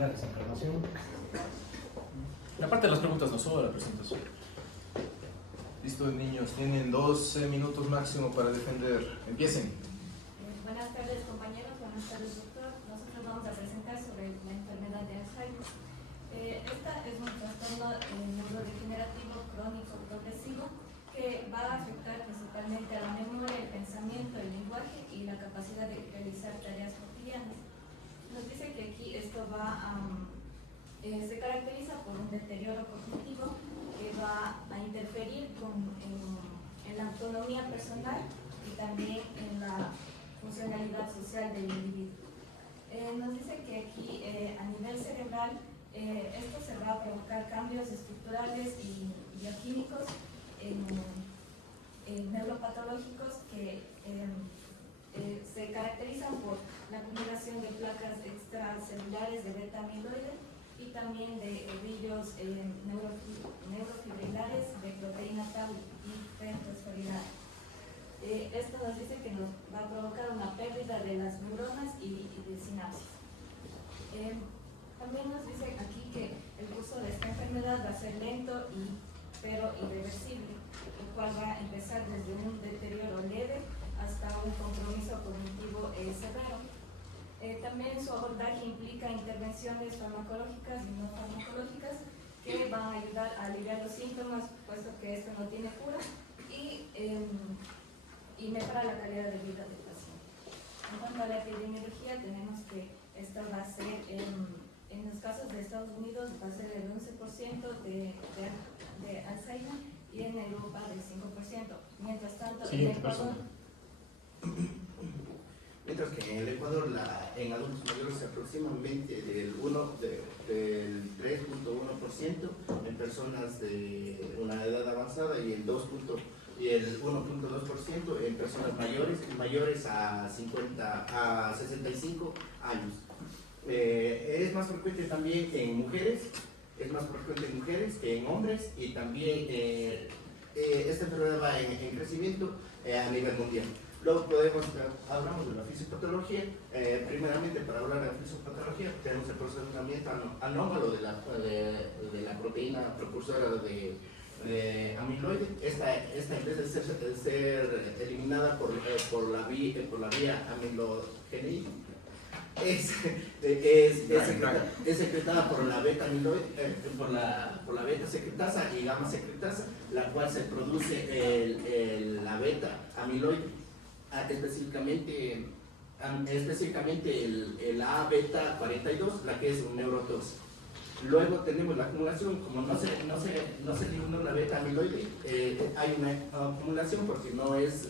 Gracias, Encarnación. Aparte de las preguntas no solo la presentación. Listo, niños, tienen 12 minutos máximo para defender. Empiecen. Buenas tardes, compañeros. Buenas tardes, doctor. Nosotros vamos a presentar sobre la enfermedad de Alzheimer. Esta es un trastorno neurodegenerativo crónico progresivo que va a afectar principalmente a la memoria, el pensamiento, el lenguaje y la capacidad de realizar tareas cotidianas. Nos dice que aquí esto se caracteriza por un deterioro cognitivo que va a interferir en la autonomía personal y también en la funcionalidad social del individuo. Nos dice que aquí a nivel cerebral esto se va a provocar cambios estructurales y bioquímicos neuropatológicos que se caracterizan por la acumulación de placas extracelulares de beta-amiloide y también de ovillos neurofibrilares de proteína tau y fosforilada. Esto nos dice que nos va a provocar una pérdida de las neuronas y de sinapsis. También nos dice aquí que el curso de esta enfermedad va a ser lento pero irreversible, el cual va a empezar desde un deterioro leve hasta un compromiso cognitivo severo. También su abordaje implica intervenciones farmacológicas y no farmacológicas que van a ayudar a aliviar los síntomas, puesto que esto no tiene cura, y mejorar la calidad de vida del paciente. En cuanto a la epidemiología, tenemos que esto va a ser, en los casos de Estados Unidos, va a ser el 11% de Alzheimer y en Europa del 5%. Mientras tanto, en Ecuador... Mientras que en el Ecuador, en adultos mayores, aproximadamente del 3.1%, en personas de una edad avanzada y el 1.2% en personas mayores a 65 años. Es más frecuente también en mujeres, que en hombres, y también esta enfermedad va en crecimiento a nivel mundial. Luego hablamos de la fisiopatología. Primeramente, para hablar de la fisiopatología, tenemos el procesamiento anómalo de la proteína precursora de amiloide. Esta en vez de ser eliminada por la vía amilogénica, es secretada por la beta amiloide, por la beta secretasa y gamma secretasa, la cual se produce la beta amiloide, específicamente el A beta 42, la que es un neurotóxico. Luego tenemos la acumulación. Como no se eliminó la beta amiloide, hay una acumulación porque no es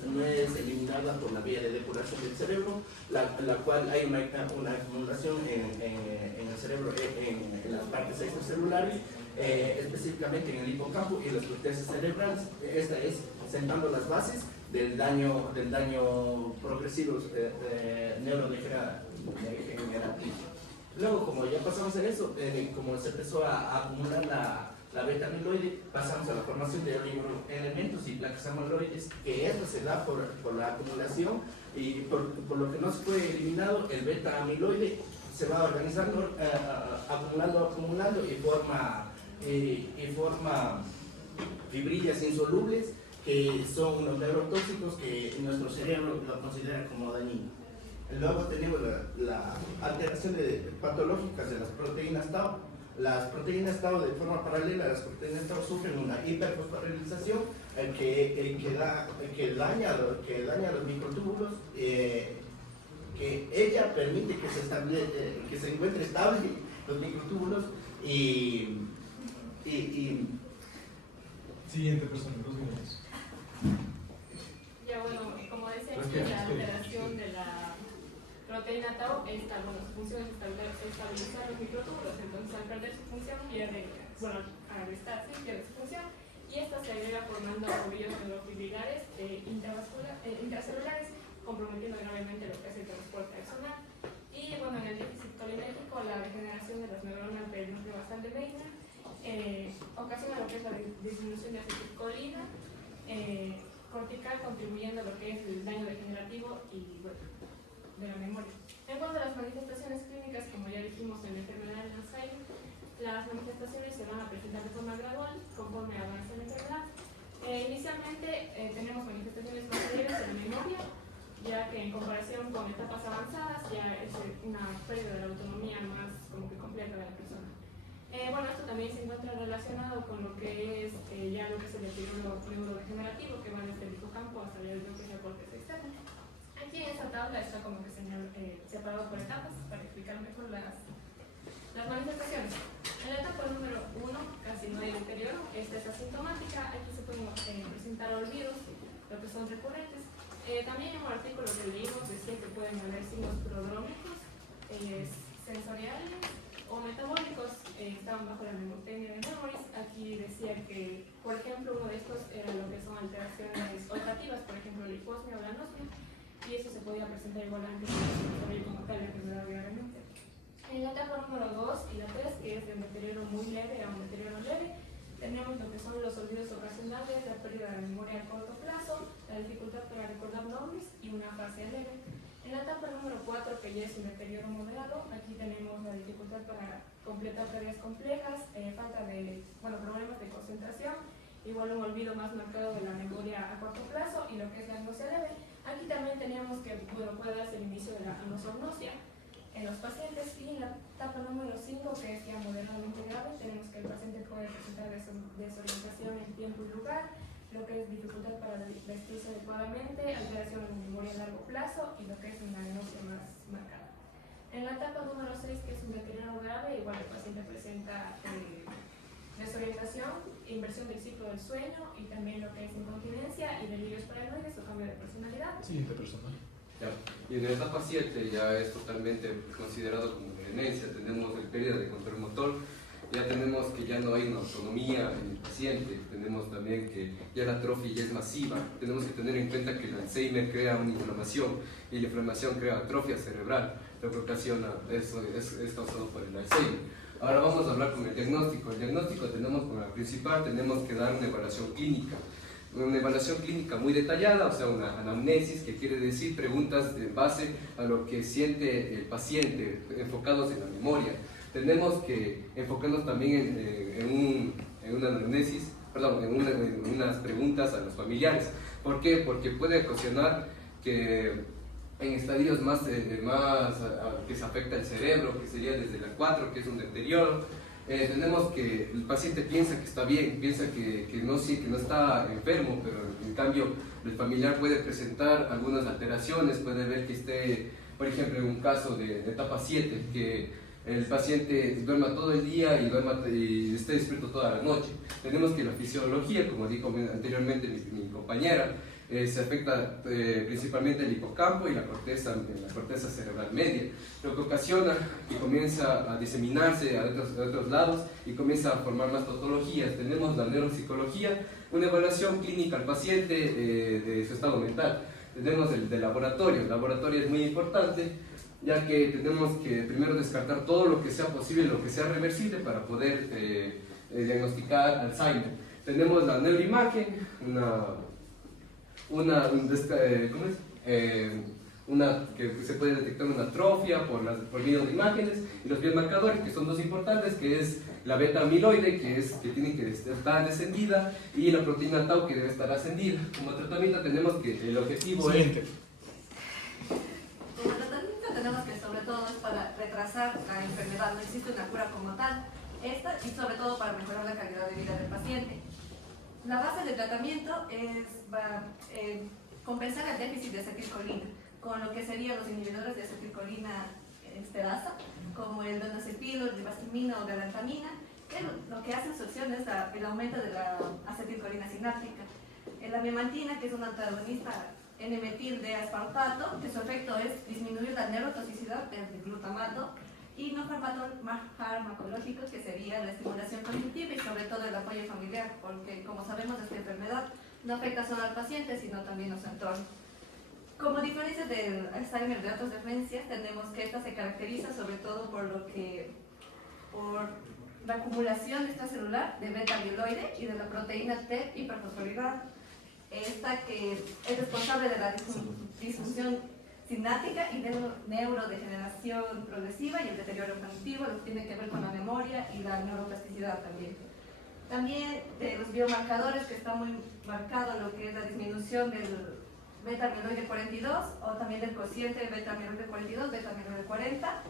eliminada por la vía de depuración del cerebro, la cual hay una acumulación en el cerebro, en las partes extracelulares, específicamente en el hipocampo y las cortezas cerebrales. Esta es sentando las bases del daño progresivo neurodegenerativo. Luego, como ya pasamos en eso, como se empezó a acumular la beta amiloide, pasamos a la formación de oligoelementos y placas amiloides, que esto se da por la acumulación, y por lo que no se fue eliminado, el beta amiloide se va organizando, acumulando y forma fibrillas insolubles, que son unos neurotóxicos que nuestro cerebro lo considera como dañino. Luego tenemos la alteración patológicas de las proteínas tau. Las proteínas tau, de forma paralela, las proteínas tau sufren una hiperfosforilización que daña los microtúbulos, que ella permite que se encuentre estable los microtúbulos y Siguiente persona, 2 minutos. Ya, bueno, como decía aquí, la alteración de la proteína tau, su función es estabilizar los microtúbulos. Entonces, al perder su función, al estar así, pierde su función, y esta se agrega formando ovillos neurofibrilares intracelulares, comprometiendo gravemente lo que es el transporte axonal. Y bueno, en el déficit colinético, la degeneración de las neuronas del núcleo basal de Meissner ocasiona lo que es la disminución de acetilcolina cortical, contribuyendo a lo que es el daño degenerativo y de la memoria. En cuanto a las manifestaciones clínicas, como ya dijimos en la enfermedad de las manifestaciones se van a presentar de forma gradual conforme avance la enfermedad. Inicialmente tenemos manifestaciones más leves en la memoria, ya que en comparación con etapas avanzadas ya es una pérdida de la autonomía más como que completa de la persona. Bueno, esto también se encuentra relacionado con lo que es ya lo que es el deterioro neurodegenerativo, que va desde el hipocampo hasta lo que es la corteza externa. Aquí en esta tabla está como que separado por etapas para explicar mejor las manifestaciones. En la etapa número 1 casi no hay deterioro, esta es asintomática, aquí se pueden presentar olvidos, lo que son recurrentes. También en un artículo que leímos decía que pueden haber signos prodrómicos, sensoriales o metabólicos, estaban bajo la mnemotecnia de Memories. Aquí decía que, por ejemplo, uno de estos era lo que son alteraciones olfativas, por ejemplo, la hiposmia o la anosmia, y eso se podía presentar igual antes de como tal la enfermedad obviamente. En la etapa número 2 y la 3, que es de un deterioro muy leve a un deterioro leve, tenemos lo que son los olvidos ocasionales, la pérdida de memoria a corto plazo, la dificultad para recordar nombres y una afasia leve. En la etapa número 4, que ya es un deterioro moderado, aquí tenemos la dificultad para completar tareas complejas, falta de, problemas de concentración, igual un olvido más marcado de la memoria a corto plazo y lo que es la agnosia leve. Aquí también teníamos que puede darse el inicio de la anosognosia en los pacientes, y en la etapa número 5, que es ya moderadamente grave, tenemos que el paciente puede presentar desorientación en tiempo y lugar, lo que es dificultad para vestirse adecuadamente, alteración en memoria a largo plazo y lo que es una agnosia más marcada. En la etapa número 6, que es un deterioro grave, igual el paciente presenta desorientación, inversión del ciclo del sueño y también lo que es incontinencia y delirios paranoides o cambio de personalidad. Siguiente persona. Ya. Y en la etapa 7 ya es totalmente considerado como demencia, tenemos el pérdida de control motor, ya tenemos que ya no hay una autonomía en el paciente, tenemos también que ya la atrofia ya es masiva, tenemos que tener en cuenta que el Alzheimer crea una inflamación y la inflamación crea atrofia cerebral, lo que ocasiona eso es causado por el Alzheimer. Ahora vamos a hablar con el diagnóstico. El diagnóstico tenemos como la principal, tenemos que dar una evaluación clínica. Una evaluación clínica muy detallada, o sea, una anamnesis, que quiere decir preguntas en base a lo que siente el paciente, enfocados en la memoria. Tenemos que enfocarnos también en una anamnesis, en unas preguntas a los familiares. ¿Por qué? Porque puede ocasionar que en estadios más que se afecta el cerebro, que sería desde la 4, que es un deterioro, tenemos que el paciente piensa que está bien, piensa que no está enfermo, pero en cambio el familiar puede presentar algunas alteraciones, puede ver que esté, por ejemplo, en un caso de etapa 7, que el paciente duerma todo el día y esté despierto toda la noche. Tenemos que la fisiología, como dijo anteriormente mi compañera, se afecta principalmente el hipocampo y la corteza cerebral media, lo que ocasiona que comienza a diseminarse a otros lados y comienza a formar más patologías. Tenemos la neuropsicología, una evaluación clínica al paciente de su estado mental. Tenemos el de laboratorio. El laboratorio es muy importante, ya que tenemos que primero descartar todo lo que sea posible, lo que sea reversible para poder diagnosticar Alzheimer. Tenemos la neuroimagen, que se puede detectar una atrofia por medio de imágenes, y los biomarcadores, que son dos importantes, que es la beta amiloide, que tiene que estar descendida, y la proteína tau, que debe estar ascendida. Como tratamiento tenemos que el objetivo Siguiente. Como tratamiento tenemos que sobre todo es para retrasar la enfermedad, no existe una cura como tal, y sobre todo para mejorar la calidad de vida del paciente. La base del tratamiento es compensar el déficit de acetilcolina, con lo que serían los inhibidores de acetilcolina esterasa, como el donazepilo, el ribastimina o galantamina, que lo que hacen su acción es el aumento de la acetilcolina sináptica. La memantina, que es un antagonista N-metil de aspartato, que su efecto es disminuir la neurotoxicidad del glutamato, y no farmacológicos, que sería la estimulación cognitiva y sobre todo el apoyo familiar, porque como sabemos esta enfermedad no afecta solo al paciente, sino también a su entorno. Como diferencia del Alzheimer de otras demencias, tenemos que esta se caracteriza sobre todo por la acumulación extracelular de beta-amiloide y de la proteína T hiperfosforilada. Esta que es responsable de la disfunción sináptica y neurodegeneración progresiva y el deterioro cognitivo, lo que tiene que ver con la memoria y la neuroplasticidad también. También de los biomarcadores, que está muy marcado lo que es la disminución del beta-amiloide 42 o también del cociente beta-amiloide 42, beta-amiloide 40,